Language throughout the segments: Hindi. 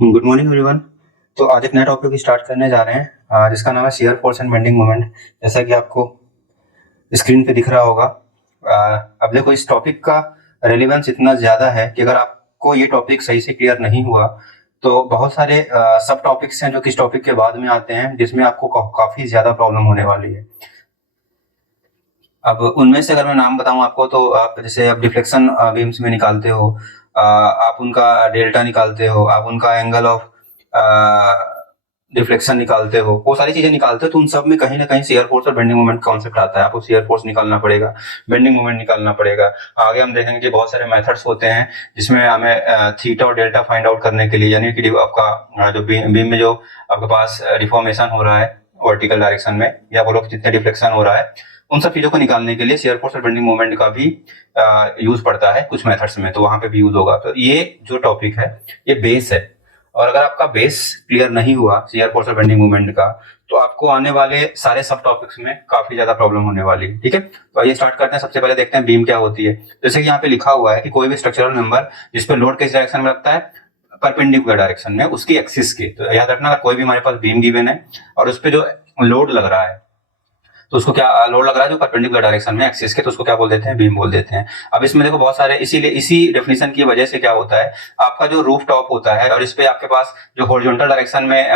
Good morning everyone. तो आज एक नया टॉपिक स्टार्ट करने जा रहे हैं जिसका नाम है shear force and bending moment. जैसा कि आपको स्क्रीन पे दिख रहा होगा। अब देखो, इस टॉपिक का रेलेवेंस इतना ज़्यादा है कि अगर आपको ये टॉपिक सही से क्लियर नहीं हुआ तो बहुत सारे सब टॉपिक्स हैं जो कि इस टॉपिक के बाद में आते हैं, जिसमें आपको काफ़ी ज़्यादा प्रॉब्लम होने वाली है। अब उनमें से अगर मैं नाम बताऊं आपको, तो आप जैसे आप डिफ्लेक्शन बीम्स में निकालते हो, आप उनका डेल्टा निकालते हो, आप उनका एंगल ऑफ डिफ्लेक्शन निकालते हो, वो सारी चीजें निकालते हो, तो उन सब में कहीं ना कहीं शियर फोर्स और बेंडिंग मोमेंट कॉन्सेप्ट आता है। आपको शियर फोर्स निकालना पड़ेगा, बेंडिंग मोमेंट निकालना पड़ेगा। आगे हम देखेंगे कि बहुत सारे मेथड्स होते हैं जिसमें हमें थीटा और डेल्टा फाइंड आउट करने के लिए, यानी कि आपका जो बीम में जो आपके पास डिफॉर्मेशन हो रहा है वर्टिकल डायरेक्शन में, या बोलो जितने डिफ्लेक्शन हो रहा है, उन सब चीजों को निकालने के लिए शियर फोर्स और बेंडिंग मोमेंट का भी यूज पड़ता है कुछ मेथड्स में, तो वहां पे भी यूज होगा। तो ये जो टॉपिक है ये बेस है, और अगर आपका बेस क्लियर नहीं हुआ शियर फोर्स और बेंडिंग मोमेंट का, तो आपको आने वाले सारे सब टॉपिक्स में काफी ज्यादा प्रॉब्लम होने वाली है। ठीक है, तो आइए स्टार्ट करते हैं। सबसे पहले देखते हैं बीम क्या होती है। जैसे कि यहाँ पे लिखा हुआ है कि कोई भी स्ट्रक्चरल मेंबर जिसपे लोड किस डायरेक्शन में लगता है, परपेंडिकुलर डायरेक्शन में, उसकी एक्सिस के। तो याद रखना, अगर कोई भी हमारे पास बीम गिवन है और उस पर जो लोड लग रहा है, तो उसको क्या लोड लग रहा है जो परपेंडिकुलर डायरेक्शन में एक्सिस के, तो उसको क्या बोल देते हैं, बीम बोल देते हैं। अब इसमें देखो बहुत सारे, इसीलिए इसी डेफिनेशन की वजह से क्या होता है, आपका जो रूफ टॉप होता है और इस पे आपके पास जो हॉरिजॉन्टल डायरेक्शन में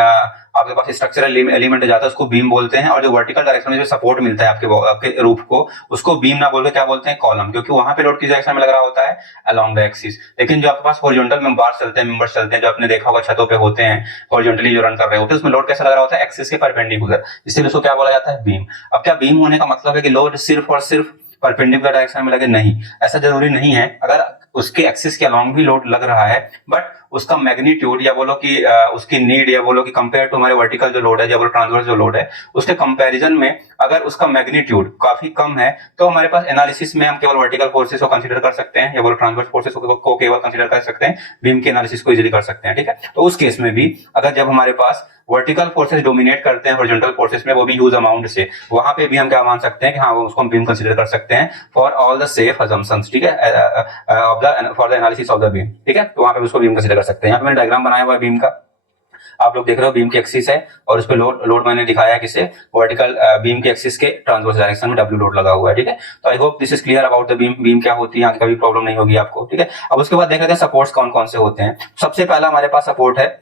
आपके पास स्ट्रक्चरल एलिमेंट जाता है, उसको बीम बोलते हैं। और जो वर्टिकल डायरेक्शन में जो सपोर्ट मिलता है आपके रूफ को, उसको बीम ना बोल के क्या बोलते हैं, कॉलम, क्योंकि वहां पे लोड किस डायरेक्शन में लग रहा होता है, अलोंग द एक्सिस। लेकिन जो आपके पास हॉरिजॉन्टल मेंबर्स चलते हैं, जो आपने देखा होगा छतों पे होते हैं, हॉरिजॉन्टली जो रन कर रहे होते हैं, उसमें लोड कैसा लग रहा होता है, एक्सिस के परपेंडिकुलर, इसलिए उसको क्या बोला जाता है, बीम। अब क्या बीम होने का मतलब है कि लोड सिर्फ और सिर्फ परपेंडिकुलर डायरेक्शन में लगे? नहीं, ऐसा जरूरी नहीं है। अगर उसके एक्सिस के अलोंग भी लोड लग रहा है, बट उसका मैग्नीट्यूड, या बोलो कि उसकी नीड, या बोलो कि कंपेयर टू हमारे वर्टिकल जो लोड है, या बोलो ट्रांसवर्स जो लोड है, उसके कंपैरिजन में अगर उसका मैग्नीट्यूड काफी कम है, तो हमारे पास एनालिसिस में हम केवल वर्टिकल फोर्सेस को कंसीडर कर सकते हैं, या बोलो ट्रांसवर्स फोर्सेस को केवल कंसीडर कर सकते हैं, बीम के एनालिसिस को इजीली कर सकते हैं। ठीक है, तो उस केस में भी अगर जब हमारे पास वर्टिकल फोर्सेस डोमिनेट करते हैं हॉरिजॉन्टल फोर्सेस में, वो भी ह्यूज अमाउंट से, वहां पे भी हम क्या मान सकते हैं कि हाँ, वो उसको हम बीम कंसीडर कर सकते हैं for all the safe assumptions. ठीक है, for the analysis of the beam. ठीक है, तो वहां पे उसको बीम कंसीडर कर सकते हैं। यहाँ पे मैंने डायग्राम बनाया हुआ है बीम का, आप लोग देख रहे हो, बीम की एक्सिस है और उस पे लोड मैंने दिखाया है किसे, वर्टिकल बीम के एक्सिस के ट्रांसवर्स डायरेक्शन में डब्ल्यू लोड लगा हुआ है। ठीक है, तो I hope this is clear about the beam. Beam क्या होती है, कभी प्रॉब्लम नहीं होगी आपको। ठीक है, अब उसके बाद देख लेते हैं सपोर्ट्स कौन कौन से होते हैं। सबसे पहला हमारे पास सपोर्ट है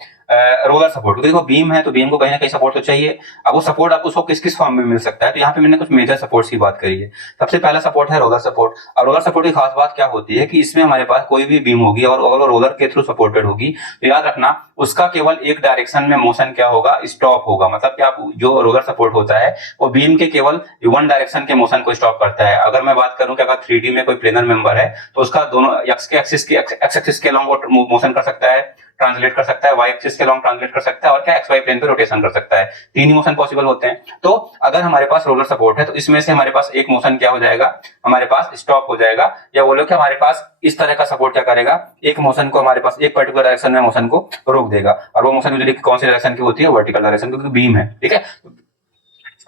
रोलर सपोर्ट। क्योंकि देखो बीम है तो बीम को कहीं ना कहीं सपोर्ट तो चाहिए। अब वो सपोर्ट आपको उसको किस किस फॉर्म में मिल सकता है, तो यहाँ पे मैंने कुछ मेजर सपोर्ट्स की बात करी है। सबसे पहला सपोर्ट है रोलर सपोर्ट। और रोलर सपोर्ट की खास बात क्या होती है कि इसमें हमारे पास कोई भी बीम होगी और वो रोलर के थ्रू सपोर्टेड होगी, तो याद रखना उसका केवल एक डायरेक्शन में मोशन क्या होगा, स्टॉप होगा। मतलब कि आप जो रोलर सपोर्ट होता है वो बीम के केवल वन डायरेक्शन के मोशन को स्टॉप करता है। अगर मैं बात करूं कि अगर 3D में कोई प्लेनर मेंबर है, तो उसका दोनों एक्स एक्सिस के अलॉन्ग मोशन कर सकता है, ट्रांसलेट कर सकता है, वाई एक्सिस के लॉन्ग ट्रांसलेट कर सकता है, और क्या एक्स वाई प्लेन पे रोटेशन कर सकता है। तीन ही मोशन पॉसिबल होते हैं। तो अगर हमारे पास रोलर सपोर्ट है, तो इसमें से हमारे पास एक मोशन क्या हो जाएगा, हमारे पास स्टॉप हो जाएगा। या बोलो कि हमारे पास इस तरह का सपोर्ट क्या करेगा, एक मोशन को हमारे पास एक पर्टिकुलर डायरेक्शन में मोशन को रोक देगा। और वो मोशन यूजुअली कौन सी डायरेक्शन की होती है, वर्टिकल डायरेक्शन, क्योंकि बीम है। ठीक है,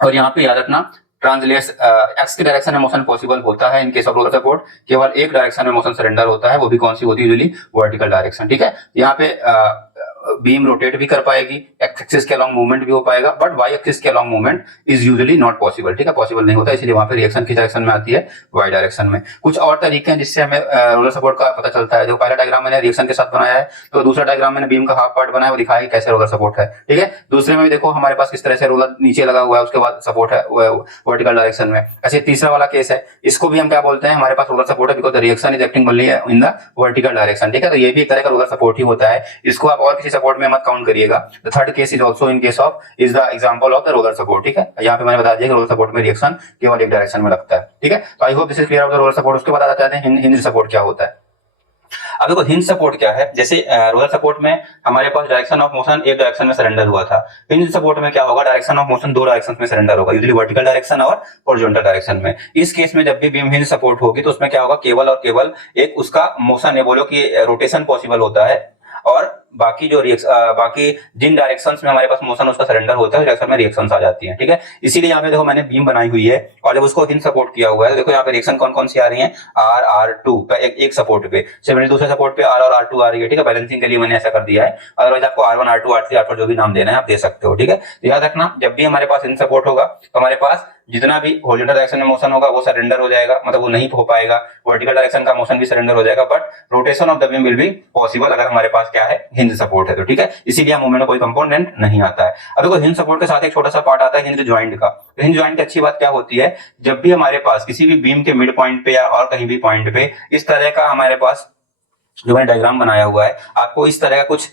और यहाँ पे याद रखना ट्रांसलेट्स एक्स के डायरेक्शन में मोशन पॉसिबल होता है in case of roller support, केवल एक डायरेक्शन में मोशन सरेंडर होता है, वो भी कौन सी होती है, यूजुअली वर्टिकल डायरेक्शन। ठीक है, यहाँ पे बीम रोटेट भी कर पाएगी, एक्स एक्सिस के अलॉन्ग मूवमेंट भी हो पाएगा, बट वाई एक्सिस के along movement is usually not possible. ठीक है, पॉसिबल नहीं होता, इसलिए वहां पे रिएक्शन किस डायरेक्शन में आती है, वाई डायरेक्शन में। कुछ और तरीके हैं जिससे हमें रोलर सपोर्ट का पता चलता है। जो पहला डायग्राम मैंने रिएक्शन के साथ बनाया है, तो दूसरा डायग्राम मैंने बीम का हाफ पार्ट बनाया, वो दिखाया कैसे रोलर सपोर्ट है। ठीक है, दूसरे में भी देखो हमारे पास किस तरह से रोलर नीचे लगा हुआ है, उसके बाद सपोर्ट है वर्टिकल डायरेक्शन में। ऐसे तीसरा वाला केस है, इसको भी हम क्या बोलते हैं, हमारे पास रोलर सपोर्ट है because the reaction is acting only in the vertical direction. ठीक है, तो ये भी एक तरह का रोलर सपोर्ट ही होता है, इसको आप और किसी सपोर्ट में मत काउंट करिएगा। The third case is also in case of is the example of the roller support. ठीक है, यहाँ पे मैंने बता दिया कि रोलर सपोर्ट में रिएक्शन केवल एक डायरेक्शन में लगता है। ठीक है, तो I hope this is clear of the roller support. उसके बाद आ जाते हैं हिंज सपोर्ट क्या होता है। अब देखो हिंज सपोर्ट क्या है, जैसे रोलर सपोर्ट में हमारे पास डायरेक्शन ऑफ मोशन एक डायरेक्शन में सरेंडर हुआ था, हिंज सपोर्ट में क्या होगा, डायरेक्शन ऑफ मोशन दो डायरेक्शन में सरेंडर होगा, यूजुअली वर्टिकल डायरेक्शन और हॉरिजॉन्टल डायरेक्शन में। इस केस में जब भी बीम हिंज सपोर्ट होगी, तो उसमें क्या होगा, केवल और केवल एक उसका मोशन है, बोलो कि रोटेशन पॉसिबल होता है, और बाकी जो बाकी जिन डायरेक्शंस में हमारे पास मोशन उसका सरेंडर होता है डायरेक्शन में रिएक्शंस आ जाती हैं, ठीक है। इसीलिए यहाँ पे देखो मैंने बीम बनाई हुई है और जब उसको हिंज सपोर्ट किया हुआ है तो देखो यहाँ पे रिएक्शन कौन कौन सी आ रही है, R2 एक सपोर्ट पे, सिमिलरली दूसरे सपोर्ट पे R और R2 आ रही है, ठीक है। बैलेंसिंग के लिए मैंने ऐसा कर दिया है, अदरवाइज आपको R1 R2 R3 R4 जो भी नाम देना है आप दे सकते हो, ठीक है। तो याद रखना जब भी हमारे पास हिंज सपोर्ट होगा तो हमारे पास जितना भी हॉरिजॉन्टल डायरेक्शन में मोशन होगा वो सरेंडर हो जाएगा, मतलब वो नहीं हो पाएगा। वर्टिकल डायरेक्शन का मोशन भी सरेंडर हो जाएगा, but rotation of the beam will be possible अगर हमारे पास क्या है, हिंज सपोर्ट है तो, ठीक है। इसीलिए मूवमेंट में कोई कंपोनेंट नहीं आता है। अब देखो हिंज सपोर्ट के साथ एक छोटा सा पार्ट आता है हिंज जॉइंट का। तो हिंज जॉइंट की अच्छी बात क्या होती है, जब भी हमारे पास किसी भी बीम के मिड पॉइंट पे या और कहीं भी पॉइंट पे इस तरह का हमारे पास जो मैंने डायग्राम बनाया हुआ है, आपको इस तरह का कुछ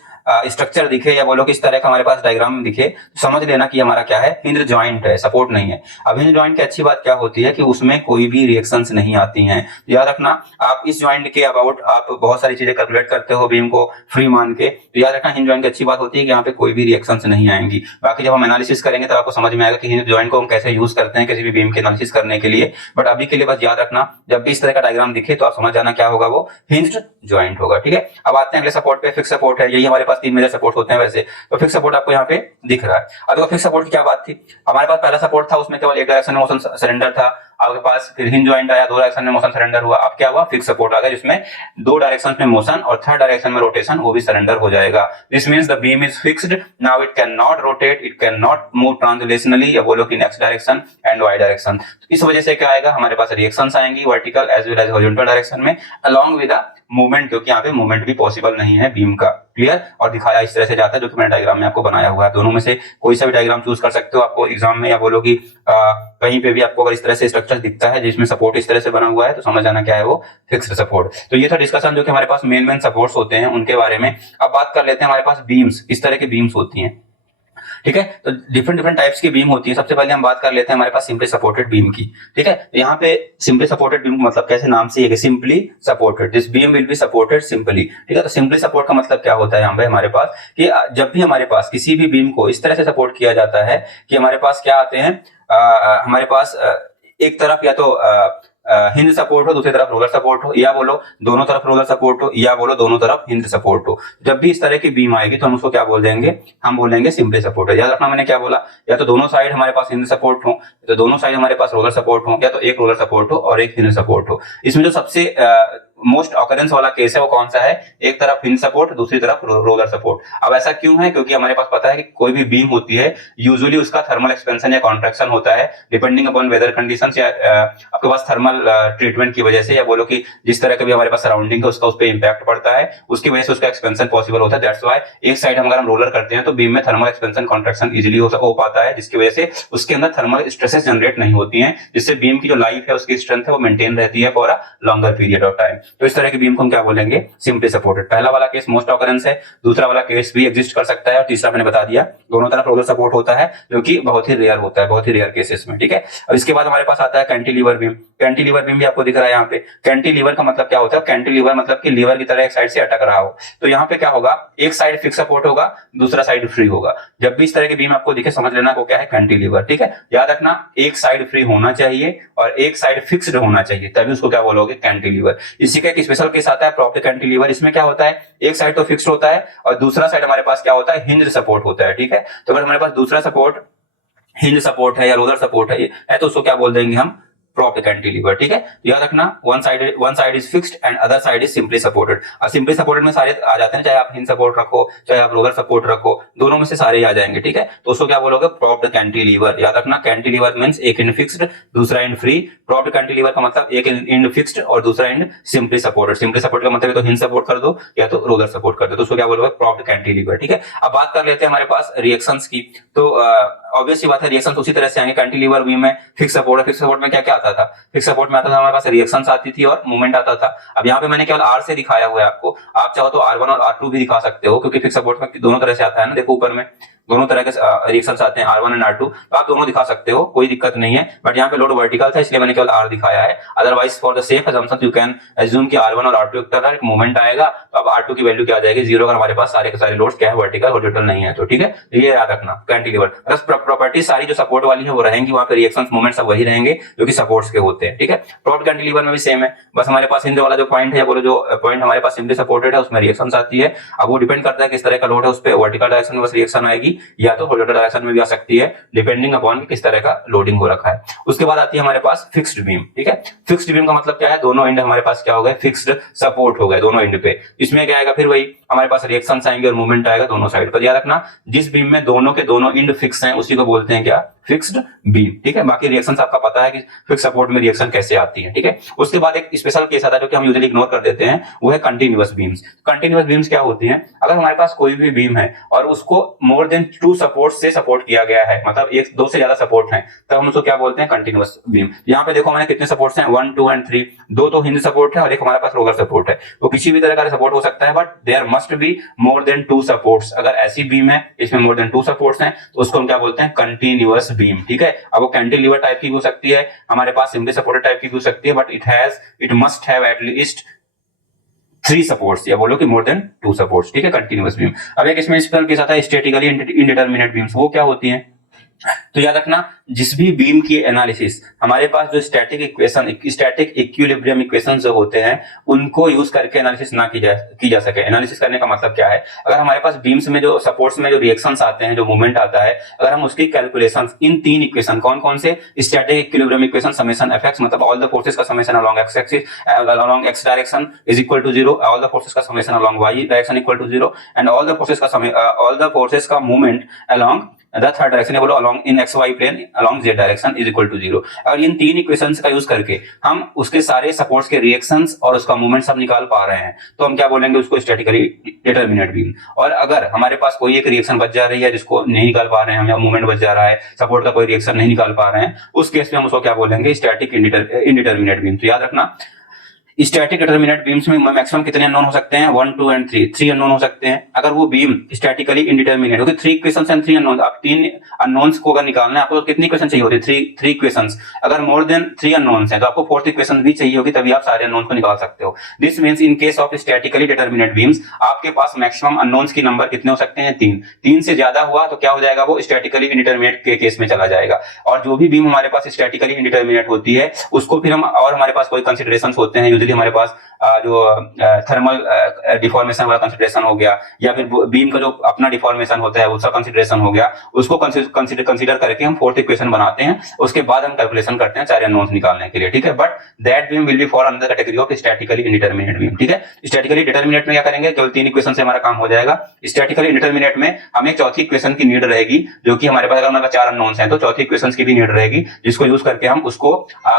स्ट्रक्चर दिखे या बोलो कि इस तरह का हमारे पास डायग्राम दिखे तो समझ लेना कि हमारा क्या है, हिंज जॉइंट है, सपोर्ट नहीं है। अब हिंज जॉइंट की अच्छी बात क्या होती है कि उसमें कोई भी रिएक्शंस नहीं आती हैं। याद रखना आप इस जॉइंट के अबाउट आप बहुत सारी चीजें कैलकुलेट करते हो बीम को फ्री मान के, तो याद रखना हिंज जॉइंट की अच्छी बात होती है कि यहाँ पे कोई भी रिएक्शंस नहीं आएंगी। बाकी जब हम एनालिसिस करेंगे तो आपको समझ में आएगा कि हिंज जॉइंट को हम कैसे यूज करते हैं किसी भी बीम के एनालिसिस करने के लिए। बट अभी के लिए बस याद रखना जब भी इस तरह का डायग्राम दिखे तो आप समझ जाना क्या होगा, वो हिंज जॉइंट होगा, ठीक है। अब आते हैं अगले सपोर्ट पे, फिक्स सपोर्ट है। यही हमारे पास तीन मेजर सपोर्ट होते हैं वैसे, तो फिक्स सपोर्ट आपको यहाँ पे दिख रहा है। अब देखो फिक्स सपोर्ट की क्या बात थी, हमारे पास पहला सपोर्ट था उसमें केवल एक डायरेक्शन में मोशन सरेंडर था, आपके पास फिर हिंज जॉइंट आया, दो डायरेक्शन में मोशन सरेंडर हुआ। अब क्या हुआ, फिक्स सपोर्ट आ गया जिसमें दो डायरेक्शन में मोशन और थर्ड डायरेक्शन में रोटेशन वो भी सरेंडर हो जाएगा। This means the beam is fixed, now it can not rotate, it can not move translationally या बोलो कि next direction and Y direction. इस वजह से क्या आएगा, हमारे पास रिएक्शंस आएंगी vertical as well as horizontal direction में अलोंग विद द मूवमेंट, क्योंकि यहाँ पे मूवमेंट भी पॉसिबल नहीं है बीम का। क्लियर, और दिखाया इस तरह से जाता है जो कि मैंने डायग्राम में आपको बनाया हुआ है। दोनों में से कोई सा भी डायग्राम चूज कर सकते हो, आपको एग्जाम में या बोलो कि कहीं पे भी आपको अगर इस तरह से स्ट्रक्चर दिखता है जिसमें सपोर्ट इस तरह से बना हुआ है तो समझ जाना क्या है, वो फिक्स्ड सपोर्ट। तो ये था डिस्कशन जो कि हमारे पास मेन सपोर्ट्स होते हैं उनके बारे में। अब बात कर लेते हैं हमारे पास बीम्स, इस तरह की बीम्स होती हैं, ठीक है। तो डिफरेंट टाइप्स की बीम होती है। सबसे पहले हम बात कर लेते हैं हमारे पास सिंपली सपोर्टेड बीम की, ठीक है। तो यहाँ पे सिंपली सपोर्टेड बीम मतलब कैसे, नाम से ये simply supported, this beam will be supported simply, ठीक है। तो सिंपली सपोर्ट का मतलब क्या होता है यहाँ पे हमारे पास कि जब भी हमारे पास किसी भी बीम को इस तरह से सपोर्ट किया जाता है कि हमारे पास क्या आते हैं, हमारे पास एक तरफ या तो हिंज सपोर्ट हो, दूसरी तरफ रोलर सपोर्ट हो, या बोलो दोनों तरफ रोलर सपोर्ट हो, या बोलो दोनों तरफ हिंज सपोर्ट हो। जब भी इस तरह की बीम आएगी तो हम उसको क्या बोल देंगे, हम बोलेंगे सिंपली सपोर्टेड। याद रखना मैंने क्या बोला, या तो दोनों साइड हमारे पास हिंज सपोर्ट हो, तो दोनों साइड हमारे पास रोलर सपोर्ट हो, या तो एक रोलर सपोर्ट हो और एक हिंज सपोर्ट हो। इसमें जो सबसे मोस्ट ऑकरेंस वाला केस है वो कौन सा है, एक तरफ हिंज सपोर्ट दूसरी तरफ रोलर सपोर्ट। अब ऐसा क्यों है, क्योंकि हमारे पास पता है कि कोई भी बीम होती है यूजुअली उसका थर्मल एक्सपेंशन या कॉन्ट्रैक्शन होता है डिपेंडिंग अपॉन वेदर कंडीशंस या आपके पास थर्मल ट्रीटमेंट की वजह से, या बोलो कि जिस तरह का भी हमारे पास सराउंडिंग है उसका उस पर इंपैक्ट पड़ता है, उसकी वजह से उसका एक्सपेंशन पॉसिबल होता है। दैट्स व्हाई एक साइड अगर हम रोलर करते हैं तो बीम में थर्मल एक्सपेंशन कॉन्ट्रैक्शन इजीली हो पाता है, जिसकी वजह से उसके अंदर थर्मल स्ट्रेसेस जनरेट नहीं होती हैं, जिससे बीम की जो लाइफ है उसकी स्ट्रेंथ है वो मेंटेन रहती है for a longer period of time. तो इस तरह की बीम को क्या बोलेंगे, सिंपली सपोर्टेड। पहला वाला केस मोस्ट ऑकरेंस है, दूसरा वाला केस भी एग्जिस्ट कर सकता है, और तीसरा मैंने बता दिया दोनों तरफ रोलर सपोर्ट होता है जो कि बहुत ही रेयर होता है, बहुत ही रेयर केसेस में, ठीक है। अब इसके बाद हमारे पास आता है कैंटिलीवर बीम। कैंटिलीवर बीम भी आपको दिख रहा है यहाँ पे। कैंटिलीवर का मतलब क्या होता है, कैंटिलीवर मतलब कि लीवर की तरह एक साइड से अटक रहा हो। तो यहाँ पे क्या होगा, एक साइड फिक्स सपोर्ट होगा, दूसरा साइड फ्री होगा। जब भी इस तरह की बीम आपको दिखे समझ लेना को क्या है, कैंटिलीवर, ठीक है। याद रखना एक साइड फ्री होना चाहिए और एक साइड फिक्स्ड होना चाहिए, तभी उसको क्या बोलोगे, कैंटिलीवर। इसी का एक स्पेशल केस आता है प्रॉपर कैंटिलीवर। इसमें क्या होता है, एक साइड तो फिक्स्ड होता है और दूसरा साइड हमारे पास क्या होता है, हिंज सपोर्ट होता है, ठीक है। तो अगर हमारे पास दूसरा सपोर्ट हिंज सपोर्ट है या रोलर सपोर्ट है तो उसको क्या बोल देंगे हम, प्रॉप्ड कैंटिलीवर, ठीक है। याद रखना one side is fixed and other side is simply supported. अब सिंपली सपोर्टेड में सारे आ जाते हैं, चाहे आप हिंज सपोर्ट रखो चाहे आप रोलर सपोर्ट रखो, दोनों में से सारे ही आ जाएंगे, ठीक है। तो उसको क्या बोलोगे, प्रॉप्ड कैंटिलीवर। याद रखना कैंटिलीवर मींस एक एंड फिक्स्ड दूसरा एंड फ्री। प्रॉप्ड कैंटिलीवर का मतलब एक एंड फिक्स्ड और दूसरा and simply supported. Simply support का मतलब तो हिंज सपोर्ट कर दो या तो रोलर सपोर्ट कर दो, तो उसको क्या बोलोगे, प्रॉप्ड कैंटिलीवर, ठीक है। अब बात कर लेते हैं हमारे पास रिएक्शंस की। तो ऑब्वियसली बात है रिएक्शंस उसी तरह से आएंगे। कैंटिलीवर बीम में फिक्स सपोर्ट है, फिक्स सपोर्ट में क्या क्या आता था, फिक्स सपोर्ट में आता था हमारे पास रिएक्शंस आती थी और मूवमेंट आता था। अब यहाँ पे मैंने केवल आर से दिखाया हुआ है आपको, आप चाहो तो R1 और R2 भी दिखा सकते हो, क्योंकि फिक्स सपोर्ट में दोनों तरह से आता है ना, देखो ऊपर में दोनों तरह के रिएक्शंस आते हैं R1 एंड R2, तो आप दोनों दिखा सकते हो, कोई दिक्कत नहीं है। बट यहाँ पे लोड वर्टिकल था इसलिए मैंने केवल R दिखाया है। Otherwise for the safe assumption you can assume कि R1 और R2 की तरह एक मूवमेंट आएगा, तो अब R2 की वैल्यू क्या आ जाएगी 0, अगर हमारे पास सारे के सारे लोड्स क्या है वर्टिकल हॉरिजॉन्टल नहीं है तो। ठीक है, ये याद रखना। कैंटिलीवर बस प्रॉपर्टी सारी जो सपोर्ट वाली है वो रहेंगी, वहां पे रिएक्शंस मूवमेंट सब वही रहेंगे जो कि सपोर्ट्स के होते हैं। ठीक है, प्रोड कैंटिलीवर में भी सेम है, बस हमारे पास हिंद वाला जो पॉइंट है, बोलो जो पॉइंट हमारे पास सिंपली सपोर्टेड है उसमें रिएक्शंस आती है। अब वो डिपेंड करता है किस तरह का लोड है, उस पर वर्टिकल डायरेक्शन में बस रिएक्शन आएगी या तो हॉरिजॉन्टल डायरेक्शन में भी आ सकती है, डिपेंडिंग अपॉन किस तरह का लोडिंग हो रखा है। उसके बाद आती है हमारे पास फिक्स्ड बीम। ठीक है, फिक्स्ड बीम का मतलब क्या है, दोनों एंड हमारे पास क्या हो गए, फिक्स्ड सपोर्ट हो गए दोनों एंड पे। इसमें क्या आएगा, फिर वही हमारे पास रिएक्शंस आएंगे और मूवमेंट आएगा दोनों साइड पर। याद रखना, जिस बीम में दोनों के दोनों एंड फिक्स हैं उसी को बोलते हैं क्या, फिक्स्ड बीम। ठीक है, बाकी रिएक्शंस आपका पता है कि फिक्स सपोर्ट में रिएक्शन कैसे आती है। ठीक है, उसके बाद एक स्पेशल केस आता है जो कि हम यूजुअली इग्नोर कर देते हैं, वो है कंटीन्यूअस बीम्स। कंटीन्यूअस बीम्स क्या होती हैं, अगर हमारे पास कोई भी बीम है और उसको मोर देन 2 सपोर्ट से सपोर्ट किया गया है, मतलब एक 2 से ज्यादा सपोर्ट है, तब हम उसको क्या बोलते हैं, कंटीन्यूअस बीम। यहाँ पे देखो हमारे कितने सपोर्ट्स हैं, 1, 2 एंड 3, 2 तो हिंज सपोर्ट है और एक हमारे पास रोलर सपोर्ट है। वो किसी भी तरह का सपोर्ट हो सकता है, but there must be more than 2 supports. अगर ऐसी बीम है इसमें मोर देन 2 सपोर्ट्स हैं तो उसको हम क्या बोलते हैं, कंटीन्यूअस बीम। ठीक है, अब वो कैंटिलीवर टाइप की भी हो सकती है, हमारे पास सिंपली सपोर्टेड टाइप की भी हो सकती है, but it must have at least 3 supports, या बोलो कि मोर देन 2 सपोर्ट्स। ठीक है, कंटीन्यूअस बीम। अब एक इसमें स्पेशल केस आता है स्टैटिकली इंडिटरमिनेट बीम्स। वो क्या होती हैं, तो याद रखना, जिस भी बीम की एनालिसिस हमारे पास जो static equation, static equilibrium equation जो होते हैं उनको यूज करके एनालिसिस ना की जा सके। एनालिसिस करने का मतलब क्या है, अगर हमारे पास बीम्स में जो सपोर्ट्स में जो रिएक्शंस आते हैं, जो मूवमेंट आता है, अगर हम उसकी कैलकुलेशंस इन 3 इक्वेशन, कौन कौन से, static equilibrium equation summation F X, मतलब ऑल द फोर्सेस का summation along X axis along X direction is equal to 0, all the forces का summation along Y direction equal to 0, and all the forces का movement along the third direction, बोलो along in X Y plane along Z direction is equal to 0। अगर इन 3 इक्वेशंस का यूज करके हम उसके सारे सपोर्ट्स के रिएक्शंस और उसका मूवमेंट सब निकाल पा रहे हैं तो हम क्या बोलेंगे, उसको स्टैटिकली डिटरमिनेट बीम। और अगर हमारे पास कोई एक रिएक्शन बच जा रही है जिसको नहीं निकाल पा रहे हैं हम, या मूवमेंट बच जा रहा है, सपोर्ट का कोई रिएक्शन नहीं निकाल पा रहे हैं, उस केस में हम उसको क्या बोलेंगे, स्टैटिक इंडिटरमिनेट बीम। तो याद रखना, स्टैटिक डिटरमिनेट बीम्स में मैक्सिमम कितने अननोन हो सकते हैं, 1, 2 एंड 3 अननोन हो सकते हैं। अगर वो बीम स्टैटिकली इंडिटरमिनेट होगी, 3 इक्वेशंस एंड 3 अननोन, आप 3 अननोन्स को अगर निकालना है आपको तो कितनी इक्वेशन चाहिए होती है, 3 इक्वेशंस। अगर मोर देन 3 अननोन्स हैं तो आपको 4th इक्वेशन भी चाहिए होगी, तभी आप सारे अननोन्स को निकाल सकते हो। This means in case of statically determinate beams आपके पास मैक्सिमम अननोन्स की नंबर कितने हो सकते हैं, 3 से ज्यादा हुआ तो क्या हो जाएगा, वो स्टैटिकली इंडिटरमिनेट के केस में चला जाएगा। और जो भी बीम हमारे पास स्टैटिकली इंडिटरमिनेट होती है उसको फिर हम, और हमारे पास कोई कंसिडरेशंस होते हैं, यूजुअली हमारे पास जो थर्मल डिफॉर्मेशन वाला कंसीडरेशन हो गया, या फिर बीम का जो अपना डिफॉर्मेशन होता है उसका कंसीडरेशन हो गया, उसको कंसीडर करके हम 4th इक्वेशन बनाते हैं। उसके बाद हम कैलकुलेशन करते हैं सारे अननोन्स निकालने के लिए। ठीक है, but that beam will be for under the category of statically indeterminate beam. ठीक है, स्टैटिकली डिटरमिनेट में क्या करेंगे, केवल 3 इक्वेशन से हमारा काम हो जाएगा। स्टैटिकली इंडिटरमिनेट में हमें एक 4th इक्वेशन की नीड रहेगी, जो कि हमारे पास अगर हमारे 4 अननोन्स हैं तो 4th इक्वेशन की भी नीड रहेगी, जिसको यूज करके हम उसको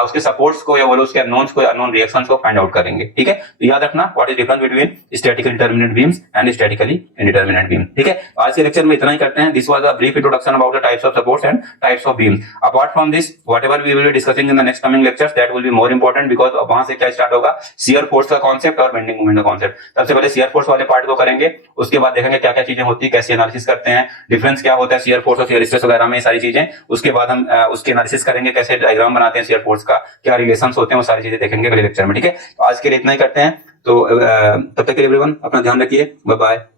उसके सपोर्ट्स को या बोलो उसके अननोन्स को, अननोन रिएक्शंस को फाइंड आउट करेंगे। ठीक है, तो याद रखना what is difference between statically determinate beams and statically indeterminate beam. ठीक है, आज के लेक्चर में इतना ही करते हैं। This was a brief introduction about the types of supports and types of beams. Apart from this whatever we will be discussing in the next coming lectures that will be more important, because वहां से क्या स्टार्ट होगा, शियर फोर्स का कांसेप्ट और बेंडिंग मोमेंट का कांसेप्ट। सबसे पहले शियर फोर्स वाले पार्ट को करेंगे, उसके बाद देखेंगे क्या क्या चीजें होती है, कैसे एनालिसिस करते हैं, डिफरेंस क्या होता है शियर फोर्स और शियर स्ट्रेस वगैरह में, सारी चीजें। उसके बाद हम उसके एनालिसिस करेंगे, कैसे डायग्राम बनाते हैं शियर फोर्स का, क्या रिलेशंस होते हैं, वो सारी चीजें देखेंगे अगले लेक्चर में। ठीक है, तो आज के लिए इतना ही करते हैं। तो तब तक के लिए एवरीवन अपना ध्यान रखिए, बाय बाय।